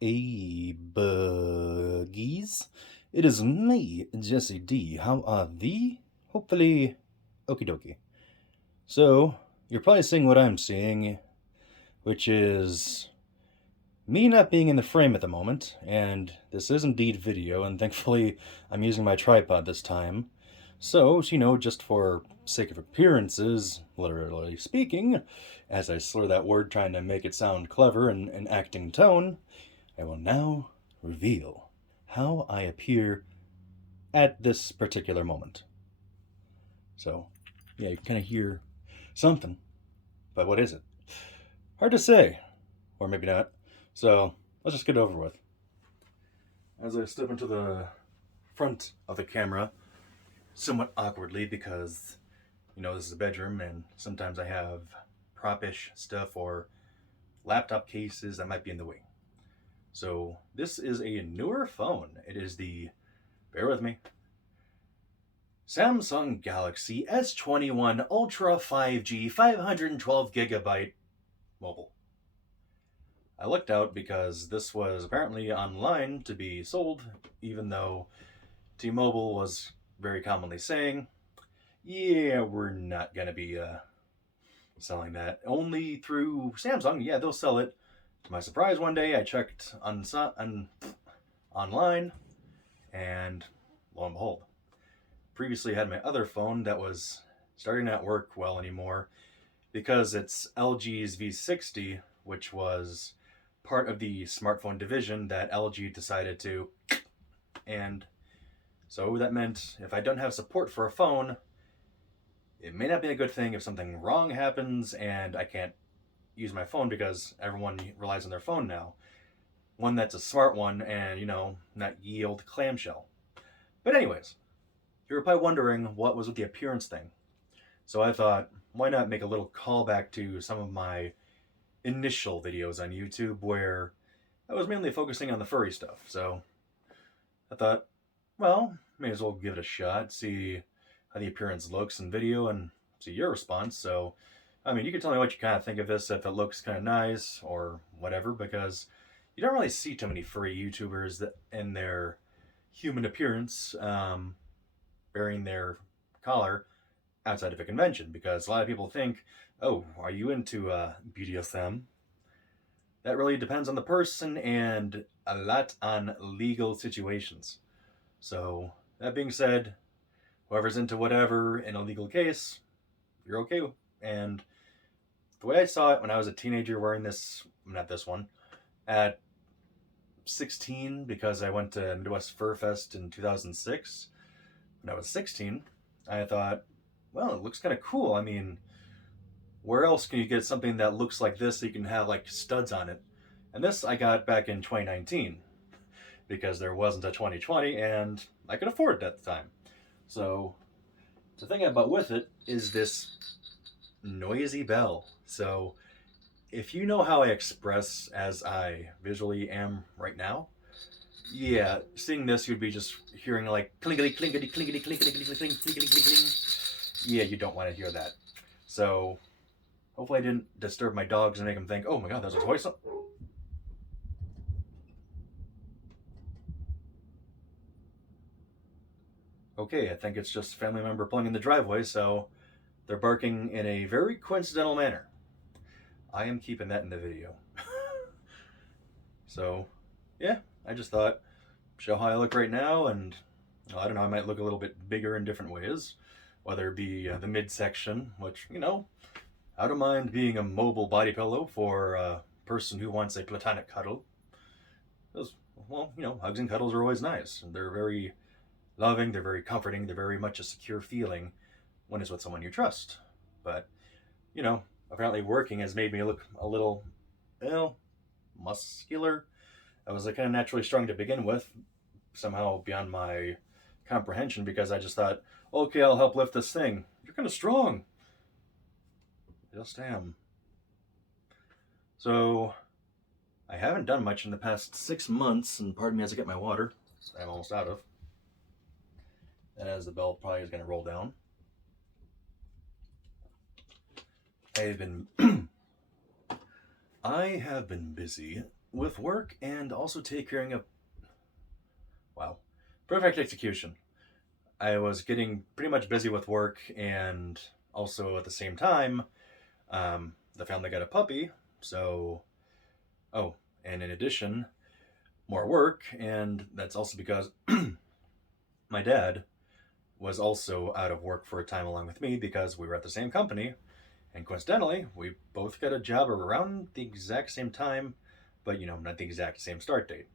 Hey, buggies. It is me, Jesse D. How are thee? Hopefully, okie dokie. So, you're probably seeing what I'm seeing, which is me not being in the frame at the moment, and this is indeed video, and thankfully I'm using my tripod this time. So, just for sake of appearances, literally speaking, as I slur that word trying to make it sound clever and an acting tone, I will now reveal how I appear at this particular moment. So, yeah, you kind of hear something, but what is it? Hard to say, or maybe not. So, let's just get it over with. As I step into the front of the camera, somewhat awkwardly because, this is a bedroom and sometimes I have prop-ish stuff or laptop cases that might be in the way. So, this is a newer phone. It is the, bear with me, Samsung Galaxy S21 Ultra 5G 512GB mobile. I looked out because this was apparently online to be sold, even though T-Mobile was very commonly saying, yeah, we're not going to be selling that. Only through Samsung, yeah, they'll sell it. To my surprise, one day I checked online, and lo and behold, previously had my other phone that was starting not work well anymore because it's LG's V60, which was part of the smartphone division that LG decided to. And so that meant if I don't have support for a phone, it may not be a good thing if something wrong happens and I can't use my phone because everyone relies on their phone now. One that's a smart one and, not ye old clamshell. But anyways, you're probably wondering what was with the appearance thing. So I thought, why not make a little callback to some of my initial videos on YouTube where I was mainly focusing on the furry stuff. So I thought, well, may as well give it a shot, see how the appearance looks in video and see your response. So, you can tell me what you kind of think of this, if it looks kind of nice or whatever, because you don't really see too many furry YouTubers that in their human appearance bearing their collar outside of a convention, because a lot of people think, oh, are you into BDSM? That really depends on the person and a lot on legal situations. So, that being said, whoever's into whatever in a legal case, you're okay. And the way I saw it when I was a teenager wearing this, not this one, at 16, because I went to Midwest Fur Fest in 2006, when I was 16, I thought, well, it looks kind of cool. Where else can you get something that looks like this so you can have like studs on it? And this I got back in 2019 because there wasn't a 2020 and I could afford it at the time. So the thing about with it is this noisy bell. So if you know how I express as I visually am right now, yeah, seeing this you'd be just hearing like clinkety clinkety clinkety clinkety clinkety clinkety clinkety. Yeah, you don't want to hear that. So hopefully I didn't disturb my dogs and make them think, oh my god, there's a toy. Okay, I think it's just a family member pulling in the driveway, so they're barking in a very coincidental manner. I am keeping that in the video. So, yeah, I just thought, show how I look right now, and I don't know, I might look a little bit bigger in different ways, whether it be the midsection, which, I don't mind being a mobile body pillow for a person who wants a platonic cuddle. Because, well, hugs and cuddles are always nice. They're very loving, they're very comforting, they're very much a secure feeling when it's with someone you trust. But, apparently working has made me look a little, muscular. I was kind of naturally strong to begin with, somehow beyond my comprehension, because I just thought, okay, I'll help lift this thing. You're kind of strong. Just am. So, I haven't done much in the past 6 months, and pardon me as I get my water. I'm almost out of. And as the bell probably is going to roll down, I have been busy with work and also take care of, wow, perfect execution. I was getting pretty much busy with work, and also at the same time, the family got a puppy. So, oh, and in addition, more work, and that's also because my dad was also out of work for a time along with me because we were at the same company. And coincidentally, we both got a job around the exact same time, but not the exact same start date.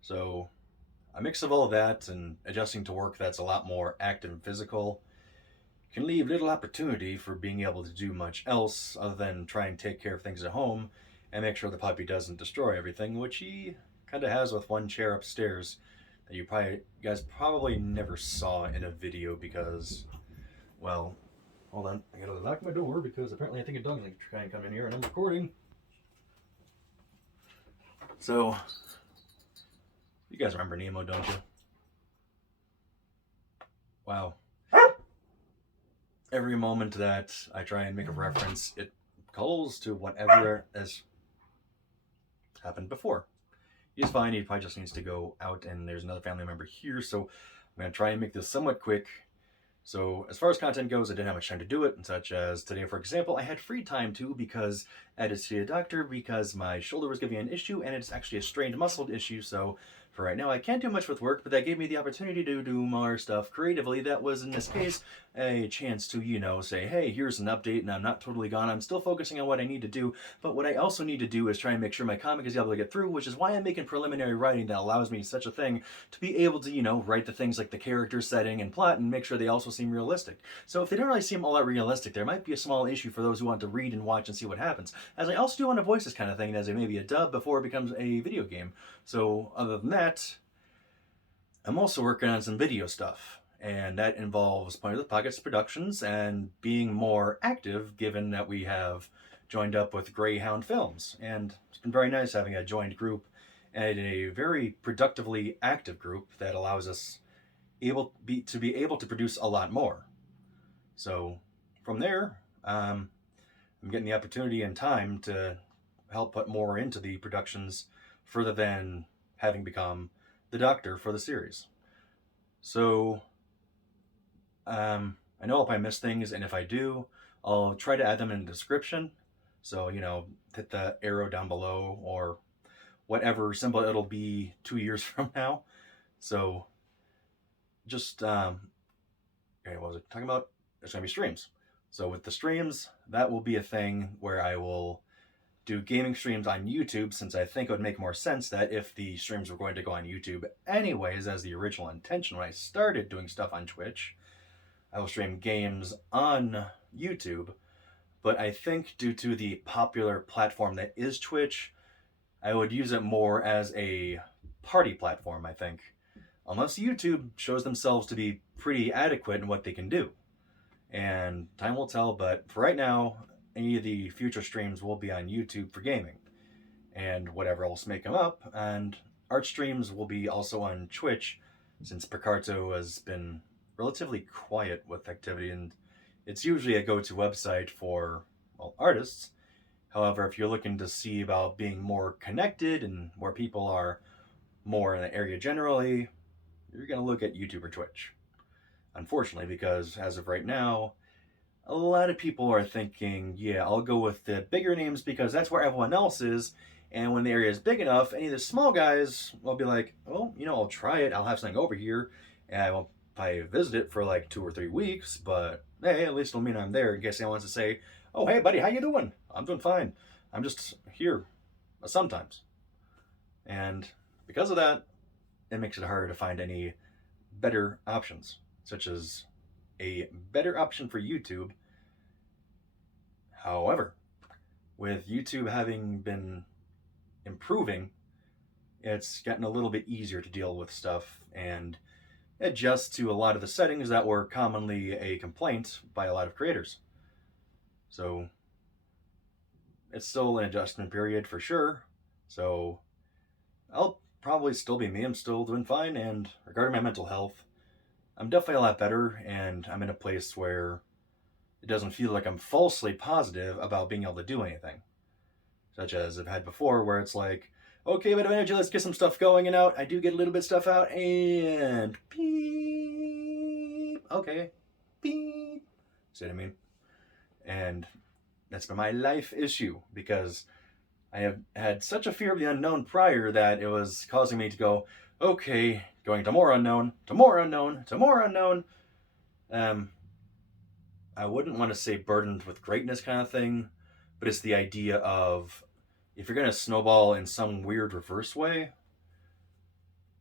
So, a mix of all of that and adjusting to work that's a lot more active and physical can leave little opportunity for being able to do much else other than try and take care of things at home and make sure the puppy doesn't destroy everything, which he kind of has with one chair upstairs that you guys probably never saw in a video because, well, hold on, I gotta lock my door because apparently I think a dog is trying to come in here and I'm recording. So, you guys remember Nemo, don't you? Wow. Every moment that I try and make a reference, it calls to whatever has happened before. He's fine, he probably just needs to go out, and there's another family member here, so I'm going to try and make this somewhat quick. So as far as content goes, I didn't have much time to do it, such as today, for example, I had free time too because I had to see a doctor because my shoulder was giving me an issue, and it's actually a strained muscle issue, so for right now I can't do much with work, but that gave me the opportunity to do more stuff creatively. That was, in this case, a chance to, say, hey, here's an update, and I'm not totally gone. I'm still focusing on what I need to do, but what I also need to do is try and make sure my comic is able to get through, which is why I'm making preliminary writing that allows me such a thing to be able to, write the things like the character setting and plot and make sure they also seem realistic. So if they don't really seem all that realistic, there might be a small issue for those who want to read and watch and see what happens, as I also do want to voice this kind of thing as maybe a dub before it becomes a video game. So other than that, I'm also working on some video stuff, and that involves Point of the Pockets Productions and being more active given that we have joined up with Greyhound Films. And it's been very nice having a joined group and a very productively active group that allows us to be able to produce a lot more. So from there, I'm getting the opportunity and time to help put more into the productions further than having become the doctor for the series. So I know I'll probably miss things, and if I do, I'll try to add them in the description. So, hit the arrow down below or whatever symbol it'll be 2 years from now. So just, okay, what was I talking about? There's going to be streams. So with the streams, that will be a thing where I will do gaming streams on YouTube, since I think it would make more sense that if the streams were going to go on YouTube anyways, as the original intention when I started doing stuff on Twitch, I will stream games on YouTube. But I think due to the popular platform that is Twitch, I would use it more as a party platform, I think. Unless YouTube shows themselves to be pretty adequate in what they can do. And time will tell, but for right now, any of the future streams will be on YouTube for gaming. And whatever else may come up, and art streams will be also on Twitch, since Picarto has been relatively quiet with activity, and it's usually a go-to website for, well, artists. However, if you're looking to see about being more connected and where people are more in the area generally, you're going to look at YouTube or Twitch. Unfortunately, because as of right now, a lot of people are thinking, yeah, I'll go with the bigger names because that's where everyone else is. And when the area is big enough, any of the small guys will be like, well, I'll try it. I'll have something over here. And I won't probably visit it for like 2 or 3 weeks, but hey, at least it'll mean I'm there in case anyone wants to say, oh, hey, buddy, how you doing? I'm doing fine. I'm just here sometimes. And because of that, it makes it harder to find any better options, such as a better option for YouTube. However, with YouTube having been improving, it's gotten a little bit easier to deal with stuff and adjust to a lot of the settings that were commonly a complaint by a lot of creators. So it's still an adjustment period for sure. So I'll probably still be me. I'm still doing fine. And regarding my mental health, I'm definitely a lot better. And I'm in a place where it doesn't feel like I'm falsely positive about being able to do anything. such as I've had before, where it's like, okay, bit of energy, let's get some stuff going and out. I do get a little bit of stuff out, and beep. Okay, beep. See what I mean? And that's been my life issue, because I have had such a fear of the unknown prior that it was causing me to go, okay, going to more unknown, to more unknown, to more unknown. I wouldn't want to say burdened with greatness kind of thing, but it's the idea of, if you're going to snowball in some weird reverse way,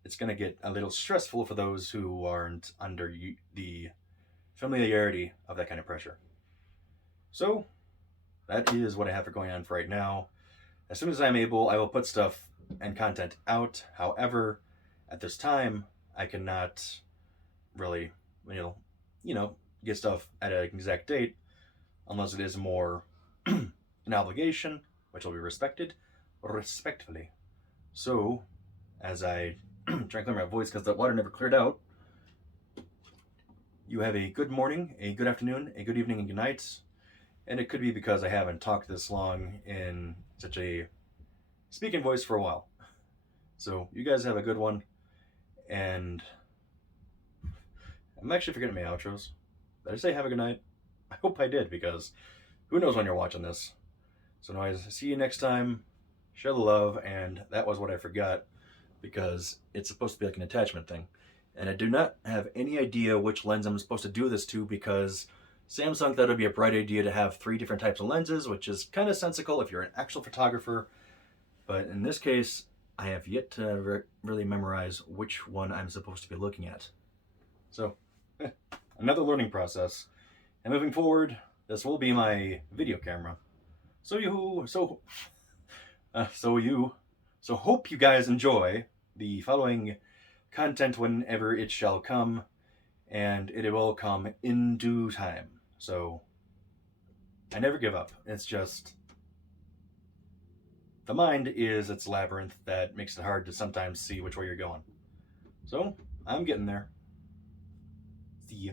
it's going to get a little stressful for those who aren't under the familiarity of that kind of pressure. So that is what I have for going on for right now. As soon as I'm able, I will put stuff and content out. However, at this time, I cannot really, get stuff at an exact date, unless it is more an obligation, which will be respectfully. So, as I try to clear my voice because the water never cleared out, you have a good morning, a good afternoon, a good evening, and good night. And it could be because I haven't talked this long in such a speaking voice for a while. So you guys have a good one. And I'm actually forgetting my outros. Did I say have a good night? I hope I did, because who knows when you're watching this. So anyways, see you next time. Share the love. And that was what I forgot, because it's supposed to be like an attachment thing. And I do not have any idea which lens I'm supposed to do this to, because Samsung thought it would be a bright idea to have 3 different types of lenses, which is kind of sensical if you're an actual photographer. But in this case, I have yet to really memorize which one I'm supposed to be looking at. So, another learning process. And moving forward, this will be my video camera. So hope you guys enjoy the following content whenever it shall come, and it will come in due time. So I never give up. It's just the mind is its labyrinth that makes it hard to sometimes see which way you're going. So I'm getting there. See ya.